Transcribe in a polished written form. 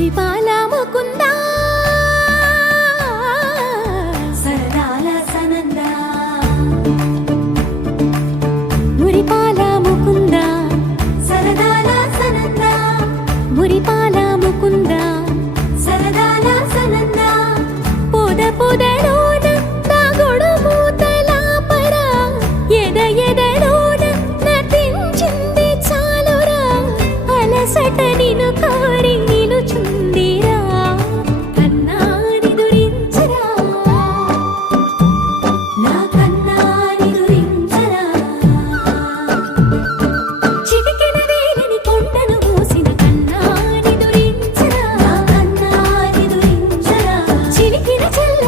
మురిపాల ముకుందా సరదాల సనందా మురిపాల ముకుందా సరదాల సనందా మురిపాల ముకుందా సరదాల సనందా పొద పొదలోన తాగుడు మూతల పరా ఎద ఎదలోన నటించింది చాలురా అలసట నిను కోరి నిలుచుందిరా కన్నాని దురించరా నా కన్నాని దురించరా చిటికెన వేలిని కొండను మూసిన కన్నాని దురించరా నా కన్నాని దురించరా చిలికిన చెల్ల